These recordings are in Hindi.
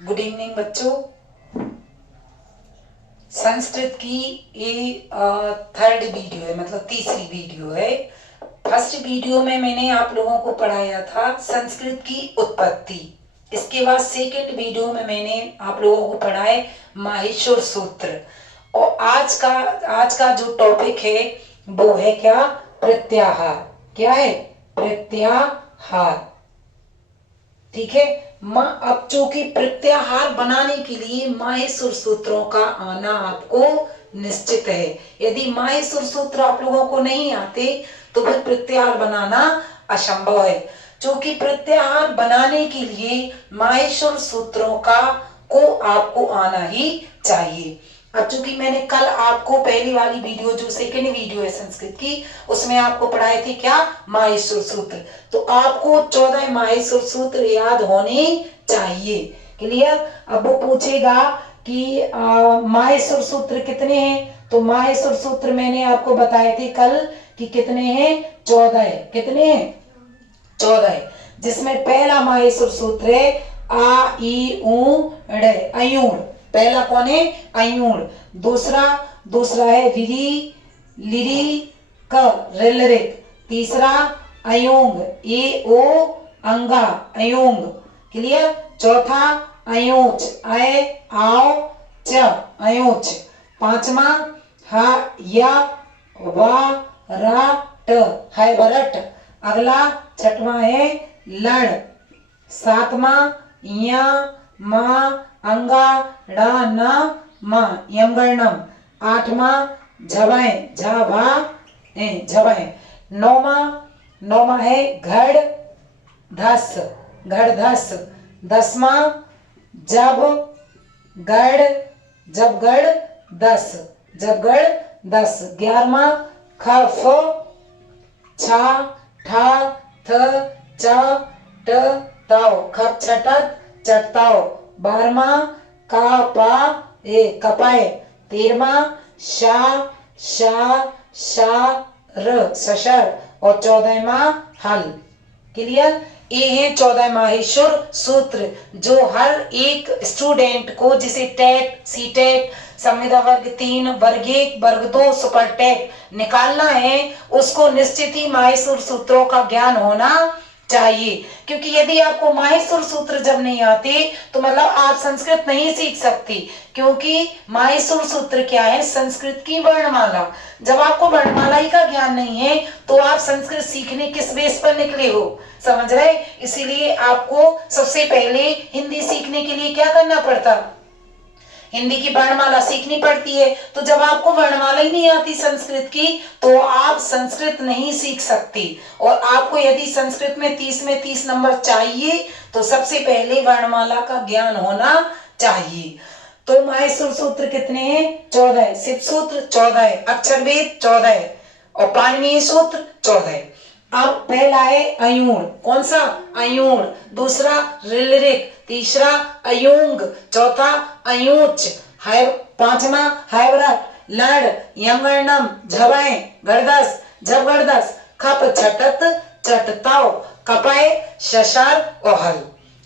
गुड इवनिंग बच्चों। संस्कृत की ये थर्ड वीडियो है, मतलब तीसरी वीडियो है। फर्स्ट वीडियो में मैंने आप लोगों को पढ़ाया था संस्कृत की उत्पत्ति। इसके बाद सेकंड वीडियो में मैंने आप लोगों को पढ़ाए माहेश्वर सूत्र। और आज का जो टॉपिक है वो है क्या? प्रत्याहार। क्या है? प्रत्याहार। ठीक है। अब चूंकि प्रत्याहार बनाने के लिए माहेश्वर सूत्रों का आना आपको निश्चित है। यदि माहेश्वर सूत्र आप लोगों को नहीं आते तो फिर प्रत्याहार बनाना असंभव है। क्योंकि प्रत्याहार बनाने के लिए माहेश्वर सूत्रों को आपको आना ही चाहिए। अब चूंकि मैंने कल आपको पहली वाली वीडियो, जो सेकेंड वीडियो है संस्कृत की, उसमें आपको पढ़ाए थे क्या? माहेश्वर सूत्र। तो आपको 14 माहेश्वर सूत्र याद होने चाहिए। क्लियर? अब वो पूछेगा कि माहेश्वर सूत्र कितने हैं, तो माहेश्वर सूत्र मैंने आपको बताए थे कल कि कितने हैं? 14 है। कितने हैं? 14 है। जिसमें पहला माहेश्वर सूत्र है आ ई ऊ ड़, अयूण। पहला कौन है? अयूण। दूसरा है रिरी लिरी क, रिलरिक। तीसरा अयोंग, ए ओ अंगा, अयोंग। क्लियर? चौथा अयोच, अय आओ च, अयोच। पांचवा हा या वा रा ट, है वरट। अगला छठवां है लड़। सातवां या मा अंगा डा ना मा, यमगणम। आठवां झवाए, झा झवाए। नौमा है घड़ धस, घड़ धस। 10वां जब गढ़ दस, जब गढ़ दस। 11वां खफ छा ठा थ च ट ताओ, खप छटत चटताओ। 12वां का पा ए, कपाए। 13वां शा शा र, सशर। और 14वां हल। क्लियर? ये है 14 माहेश्वर सूत्र जो हर एक स्टूडेंट को, जिसे टेट, सीटेट, संविदा वर्ग 3, वर्ग 1, वर्ग 2, सुपर टेट निकालना है, उसको निश्चित ही माहेश्वर सूत्रों का ज्ञान होना चाहिए। क्योंकि यदि आपको माहेश्वर सूत्र जब नहीं आते तो मतलब आप संस्कृत नहीं सीख सकती। क्योंकि माहेश्वर सूत्र क्या है? संस्कृत की वर्णमाला। जब आपको वर्णमाला ही का ज्ञान नहीं है तो आप संस्कृत सीखने किस बेस पर निकले हो? समझ रहे? इसीलिए आपको सबसे पहले हिंदी सीखने के लिए क्या करना पड़ता? हिंदी की वर्णमाला सीखनी पड़ती है। तो जब आपको वर्णमाला ही नहीं आती संस्कृत की तो आप संस्कृत नहीं सीख सकती। और आपको यदि संस्कृत में 30 में 30 नंबर चाहिए तो सबसे पहले वर्णमाला का ज्ञान होना चाहिए। तो माहेश्वर सूत्र कितने हैं? 14। शिव सूत्र 14, अक्षरवेद 14 और पाणिनीय सूत्र 14। अब पहला है अयूण। कौन सा? अयूण। दूसरा रिलरिक। तीसरा अयोंग। चौथा अयोच। है। पांचवा हैवरत, लड़, यमगणम, झवाए, गणदस, जब गणदस, खप छटत चटताओ, कपाए, शशार और हल।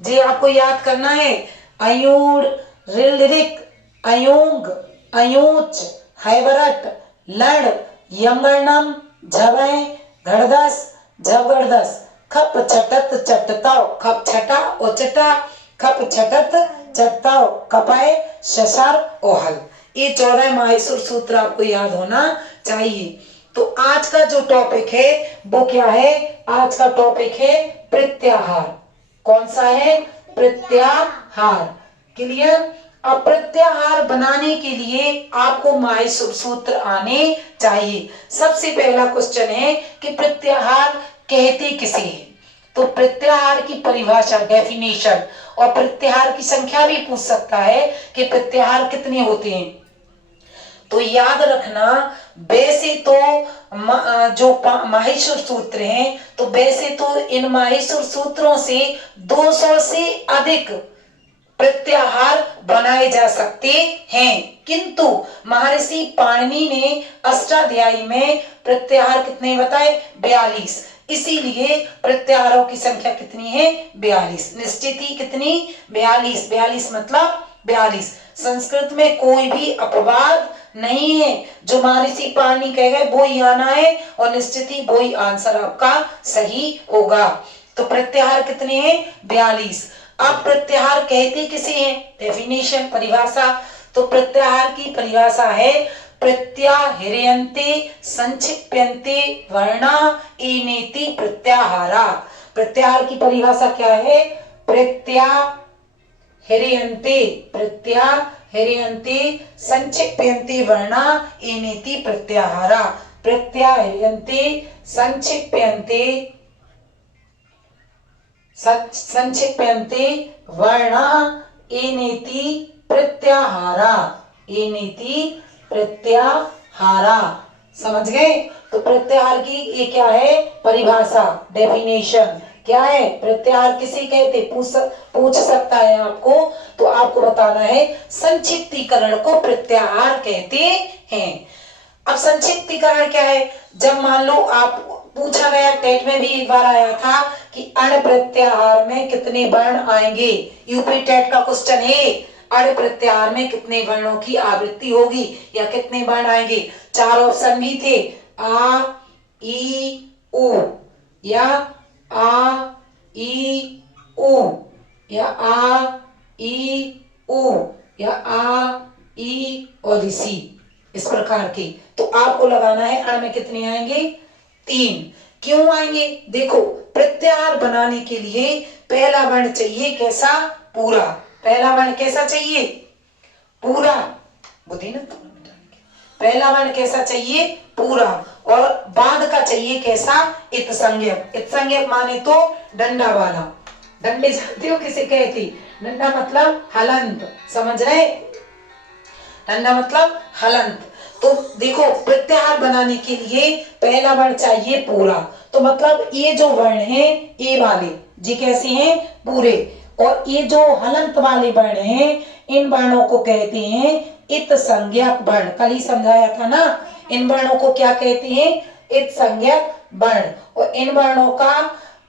जी आपको याद करना है। अयूण, रिलरिक, अयोंग, अयोच, हैवरट, लड़, यमगणम, झवाए, गणदस, जब गणदस, खप छटत चटताओ, खप छटा और चटा, खप छटत चटताओ, कपाए, शशार और हल। ये 14 माहेश्वर सूत्र आपको याद होना चाहिए। तो आज का जो टॉपिक है वो क्या है? आज का टॉपिक है प्रत्याहार। कौन सा है? प्रत्याहार। क्लियर? अब प्रत्याहार बनाने के लिए आपको माहेश्वर सूत्र आने चाहिए। सबसे पहला क्वेश्चन है कि प्रत्याहार कहते किसे हैं? तो प्रत्याहार की परिभाषा, डेफिनेशन, और प्रत्याहार की संख्या भी पूछ सकता है कि प्रत्याहार कितने होते हैं। तो याद रखना, वैसे तो जो माहेश्वर सूत्र हैं, तो वैसे तो इन माहेश्वर सूत्रों से 200 से अधिक प्रत्याहार बनाए जा सकते हैं, किंतु महर्षि पाणिनि ने अष्टाध्यायी में प्रत्याहार कितने बताए? 42। इसीलिए प्रत्याहारों की संख्या कितनी है? 42। निश्चिति कितनी? 42। 42 मतलब 42। संस्कृत में कोई भी अपवाद नहीं है, जो महर्षि पाणिनि कह गए वो ही आना है, और निश्चिति वो ही आंसर आपका सही होगा। तो प्रत्याहार कितने हैं? 42। अब प्रत्याहार कहते किसे हैं? डेफिनेशन, परिभाषा। तो प्रत्याहार की परिभाषा है प्रत्याह्रियन्ते संक्षिप्यन्ते वर्णा एनेति प्रत्याहारा। प्रत्याहार की परिभाषा क्या है? प्रत्याह्रियन्ते संक्षिप्यन्ते वर्णा एनेति प्रत्याहारा। प्रत्याह्रियन्ते संक्षिप्यन्ते वर्णा एनेति प्रत्याहारा। एनेति प्रत्याहारा। समझ गए? तो प्रत्याहार की ये क्या है? परिभाषा, डेफिनेशन क्या है? प्रत्याहार किसे कहते? पूछ सकता है आपको, तो आपको बताना है संक्षिप्तीकरण को प्रत्याहार कहते हैं। अब संक्षिप्तीकरण क्या है? जब मान लो आप पूछा गया, टेट में भी एक बार आया था कि अण प्रत्याहार में कितने वर्ण आएंगे। यूपी टेट का क्वेश्चन है, अण प्रत्याहार में कितने वर्णों की आवृत्ति होगी या कितने वर्ण आएंगे। 4 ऑप्शन भी थे, आ, ई, उ, या आ, ई, उ, या आ, ई, उ, या आ, ई और सी, इस प्रकार के। तो आपको लगाना है अण में कितने आएंगे? 3। क्यों आएंगे? देखो, प्रत्याहार बनाने के लिए पहला वर्ण चाहिए कैसा? पूरा। पहला वर्ण कैसा चाहिए? पूरा। बुद्धि ना, पहला वर्ण कैसा चाहिए? पूरा। और बाद का चाहिए कैसा? इत्संज्ञक। इत्संज्ञक माने तो डंडा वाला। डंडे जानते हो किसे कहते? डंडा मतलब हलंत, समझ रहे? डंडा मतलब हलंत। तो देखो, प्रत्याहार बनाने के लिए पहला वर्ण चाहिए पूरा। तो मतलब ये जो वर्ण है, ये वाले जी कैसे हैं? पूरे। और ये जो हलंत वाले वर्ण हैं, इन वर्णों को कहते हैं इत्संज्ञक वर्ण। कल ही समझाया था ना, इन वर्णों को क्या कहते हैं? इत्संज्ञक वर्ण। और इन वर्णों का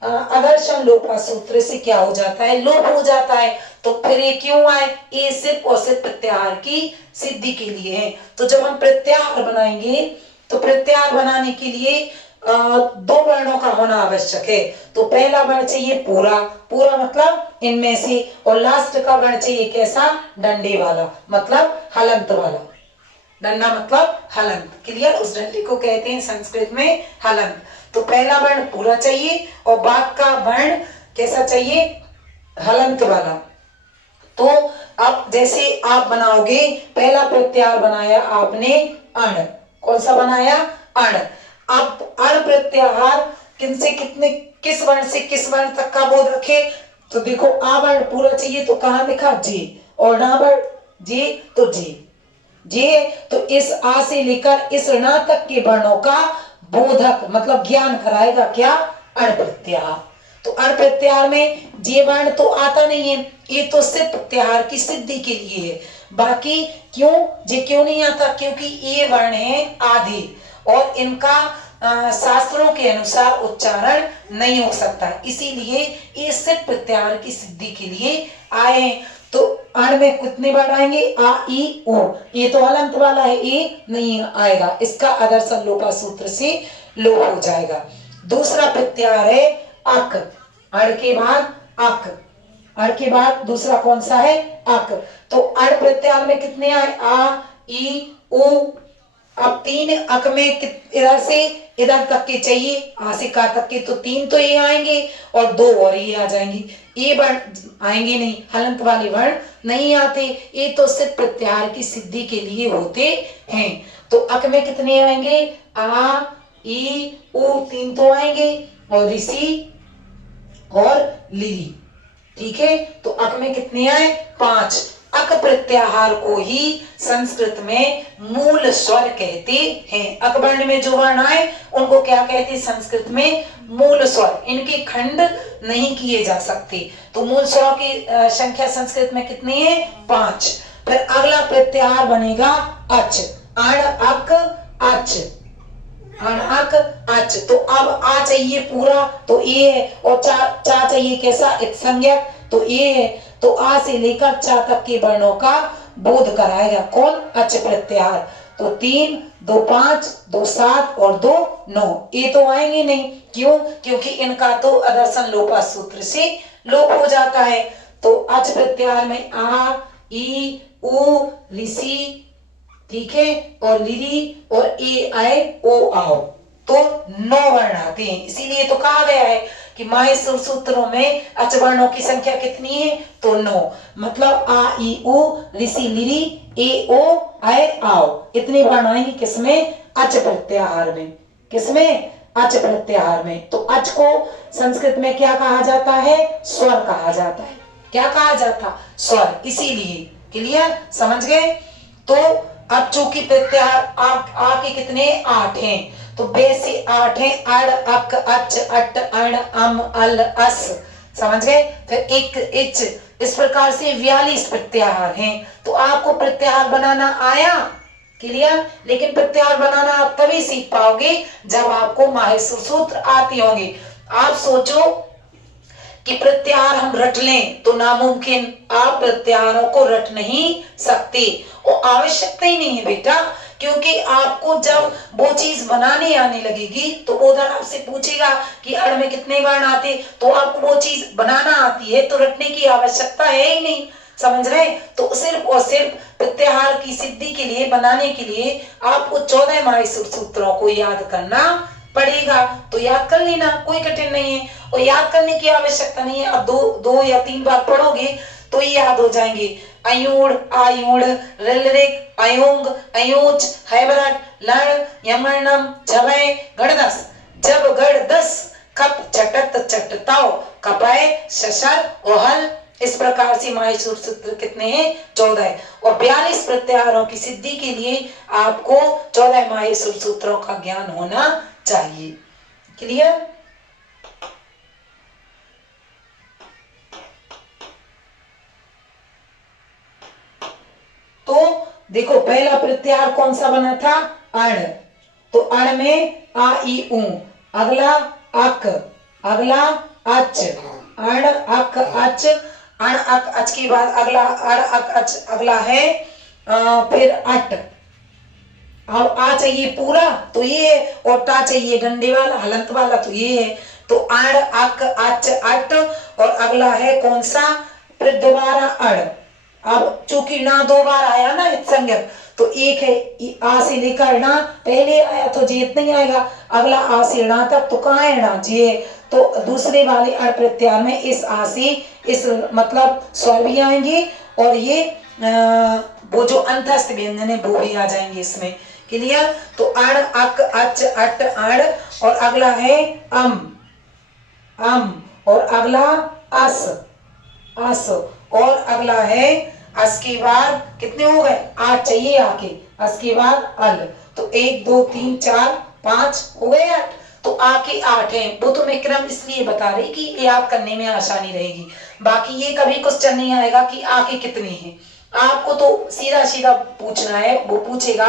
अदर्शन लोपा सूत्र से क्या हो जाता है? लोप हो जाता है। तो फिर ये क्यों आए? ये सिर्फ और सिर्फ प्रत्याहार की सिद्धि के लिए है। तो जब हम प्रत्याहार बनाएंगे, तो प्रत्याहार बनाने के लिए 2 वर्णों का होना आवश्यक है। तो पहला वर्ण चाहिए पूरा। पूरा मतलब इनमें से, और लास्ट का वर्ण चाहिए कैसा? डंडे वाला, मतलब हलंत वाला। डंडा मतलब हलंत। क्लियर? उस डंडे को कहते हैं संस्कृत में हलंत। तो पहला वर्ण पूरा चाहिए और बाद का वर्ण कैसा चाहिए? हलंत वाला। तो अब जैसे आप बनाओगे, पहला प्रत्याहार बनाया आपने अण। कौन सा बनाया? अण। अब अण प्रत्याहार किनसे कितने, किस वर्ण से किस वर्ण तक का बोध रखे? तो देखो, आ वर्ण पूरा चाहिए तो कहां लिखा? जे। और ना वर्ण जे तो जे। जे तो इस आ से लेकर इस ऋणा तक के वर्णों का बोधक मतलब ज्ञान कराएगा क्या? अण प्रत्याहार। तो अण प्रत्याहार में जे वर्ण तो आता नहीं है, ये तो सिर्फ प्रत्याहार की सिद्धि के लिए है। बाकी क्यों जे क्यों नहीं आता? क्योंकि ये वर्ण है आधे और इनका शास्त्रों के अनुसार उच्चारण नहीं हो सकता, इसीलिए ये सिर्फ प्रत्याहार की सिद्धि के लिए आए। तो अण में कितने वर्ण आएंगे? आ, ई, ओ। ये तो हलंत वाला है, ये नहीं आएगा, इसका आदर्शन लोपा सूत्र से लोप हो जाएगा। दूसरा प्रत्याहार है अक। अण के बाद अक। अण के बाद दूसरा कौन सा है? अक। तो अण प्रत्याहार में कितने आए? आ, ई, उ। अब 3 अक में इधर से इधर तक के चाहिए, आ से का तक के, तो 3 तो ये आएंगे और 2 और ये आ जाएंगे। ये वर्ण आएंगे नहीं, हलंत वाले वर्ण नहीं आते। ये तो सिर्फ प्रत्याहार की सिद्धि के लिए होते हैं। तो अक में कितने आएंगे? आ, ई, उ। 3 तो आएंगे और ऋषि और लिली। ठीक है? तो अक में कितने आए? 5। अक प्रत्याहार को ही संस्कृत में मूल स्वर कहते हैं। अक वर्ण में जो वर्ण आए उनको क्या कहते हैं संस्कृत में? मूल स्वर। इनके खंड नहीं किए जा सकते। तो मूल स्वरों की संख्या संस्कृत में कितनी है? 5। फिर अगला प्रत्याहार बनेगा अच। अण, अक, अच। अण अक अच। तो अब आ चाहिए पूरा तो ए है, और चा चाहिए कैसा इत संज्ञक तो ए है। तो आ से लेकर चा तक के वर्णों का बोध कराएगा कौन? अच प्रत्याहार। तो 3, 2, 5, 2, 7 और 2, 9 ये तो आएंगे नहीं। क्यों? क्योंकि इनका तो अदर्शन लोपा सूत्र से लोप हो जाता है। तो अच प्रत्याहार में आ, ई, उ, ऋषि, ठीक है, और लिरी और ए आए ओ आओ, तो 9 वर्ण आते हैं। इसीलिए तो कहा गया है कि माहेश्वर सूत्रों में अच वर्णों की संख्या कितनी है? तो 9। मतलब आ, ई, उ, ऋषि, लिरी, ए ओ आए आओ, इतने वर्ण आएंगे किसमें? अच प्रत्याहार में। किसमें? अच प्रत्याहार में। तो अच को संस्कृत में क्या कहा जाता है? स्वर कहा जाता है। क्या कहा जाता? स्वर। इसीलिए क्लियर, समझ गए? तो अब चूंकि प्रत्याहार आ के कितने? 8 हैं, तो बे से 8 है। अड़, अक, अच, अट, अण, अम, अल, अस, समझ गए? फिर एक, इच, इस प्रकार से 42 प्रत्याहार हैं। तो आपको प्रत्याहार बनाना आया? क्लियर? लेकिन प्रत्याहार बनाना आप तभी सीख पाओगे जब आपको माहेश्वर सूत्र आते होंगे। आप सोचो कि प्रत्याहार हम रट लें तो नामुमकिन, आप प्रत्याहारों को रट नहीं सकते, वो आवश्यकता ही नहीं है बेटा। क्योंकि आपको जब वो चीज बनाने आने लगेगी तो उधर आपसे पूछेगा कि अड़ में कितने वर्ण आते, तो आपको वो चीज बनाना आती है, तो रटने की आवश्यकता है ही नहीं। समझ रहे? तो सिर्फ और सिर्फ प्रत्याहार की सिद्धि के लिए, बनाने के लिए आपको 14 माहेश्वर सूत्रों को याद करना पड़ेगा। तो याद कर लेना, कोई कठिन नहीं है, और याद करने की आवश्यकता नहीं है। अब 2 या 3 बार पढ़ोगे तो ये याद हो जाएंगे। अयूड़, आयूड़, रिलरिक, अयोंग, अयोच, हैबरट, लड़, यमर्णम, झवय, गणदस, जब गणदस, कप, चटत, चटताओ, कपाय, शशर, ओहल। इस प्रकार से माहेश्वर सूत्र कितने हैं? 14। और 42 प्रत्याहारों की सिद्धि के लिए आपको 14 माहेश्वर सूत्रों का ज्ञान होना चाहिए। क्लियर? तो देखो पहला प्रत्याहार कौन सा बना था? अण। तो अण में आ, ई, उ, अगला अक, अगला अच, अण, अक, अच, अण, अक, अच के बाद अगला अण, अक, अच, अगला है फिर अट। अब आ चाहिए पूरा तो ये है, और टा चाहिए डंडे वाला, हलंत वाला, तो ये है। तो अण, अक, अच, अट, और अगला है कौन सा? फिर दोबारा अड़। अब चूंकि ना 2 बार आया ना इत संज्ञक, तो एक है आ से लेकर ना, पहले आया तो जे नहीं आएगा, अगला आ से ना तक तो कहाँ है ना? जे। तो दूसरे वाले अण प्रत्याहार में इस आ से इस मतलब स्वर भी आएंगे, और ये वो जो अंतस्थ व्यंजन है वो भी आ जाएंगे इसमें। क्लियर? तो अण, अक, अच, अट, अण, और अगला है अम, और अगला अस, और अगला है अस के बाद कितने हो गए? 8 चाहिए आके, अस के बाद अल। तो 1, 2, 3, 4, 5 हो गए 8। तो आके 8 है। वो तो मैं क्रम इसलिए बता रही कि याद करने में आसानी रहेगी। बाकी ये कभी क्वेश्चन नहीं आएगा कि आके कितने हैं। आपको तो सीधा सीधा पूछना है, वो पूछेगा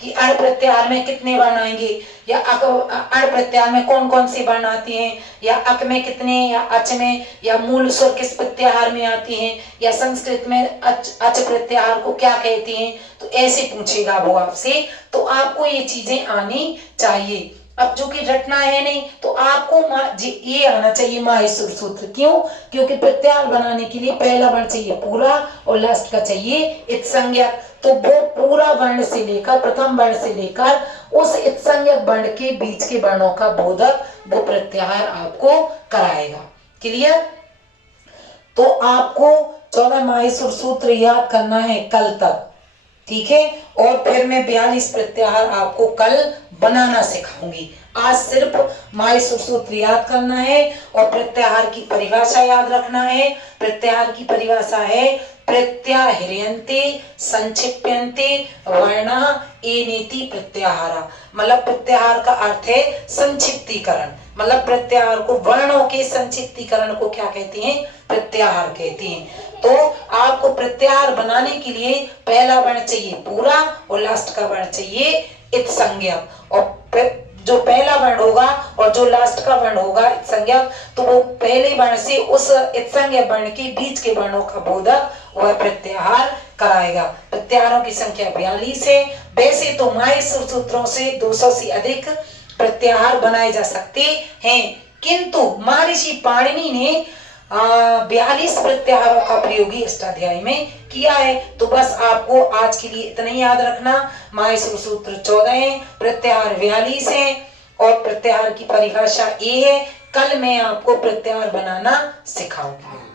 कि अण प्रत्याहार में कितने वर्ण आएंगे, या अण प्रत्याहार में कौन कौन से वर्ण आते हैं, या अक में कितने, या अच में, या मूल स्वर किस प्रत्याहार में आती हैं, या संस्कृत में अच प्रत्याहार को क्या कहते हैं। तो ऐसे पूछेगा वो आपसे। तो आपको ये चीजें आनी चाहिए। अब जो कि रटना है नहीं, तो आपको ये आना चाहिए माहेश्वर सूत्र। क्यों? क्योंकि प्रत्याहार बनाने के लिए पहला वर्ण चाहिए पूरा, और लास्ट का चाहिए इत संज्ञक। तो वो पूरा वर्ण से लेकर, प्रथम वर्ण से लेकर उस इत संज्ञक वर्ण के बीच के वर्णों का बोधक वो प्रत्याहार आपको कराएगा। क्लियर? तो आपको 14 माहेश्वर सूत्र याद करना है कल तक, ठीक है? और फिर मैं 42 प्रत्याहार आपको कल बनाना सिखाऊंगी। आज सिर्फ माहेश्वर सूत्र याद करना है, और प्रत्याहार की परिभाषा याद रखना है। प्रत्याहार की परिभाषा है प्रत्याह्रियन्ते संक्षिप्यन्ते वर्णा एनेति प्रत्याहारा। मतलब प्रत्याहार का अर्थ है संक्षिप्तीकरण। मतलब प्रत्याहार को, वर्णों के संक्षिप्तीकरण को क्या कहते हैं? प्रत्याहार कहते हैं। तो आपको प्रत्याहार बनाने के लिए पहला वर्ण चाहिए पूरा, और लास्ट का वर्ण चाहिए इत संज्ञक, और जो पहला वर्ण होगा और जो लास्ट का वर्ण होगा संज्ञक, तो वो पहले वर्ण से उस इत्संज्ञ वर्ण के बीच के वर्णों का बोधक वह प्रत्याहार कराएगा। प्रत्याहारों की संख्या 42 है। वैसे तो माय सूत्रों से 200 से अधिक प्रत्याहार बनाए जा सकते हैं, किंतु महर्षि पाणिनि ने 42 प्रत्याहारों का प्रयोग ही अष्टाध्यायी में किया है। तो बस आपको आज के लिए इतना ही याद रखना, माहेश्वर सूत्र 14 है, प्रत्याहार 42 है और प्रत्याहार की परिभाषा ये है। कल मैं आपको प्रत्याहार बनाना सिखाऊंगी।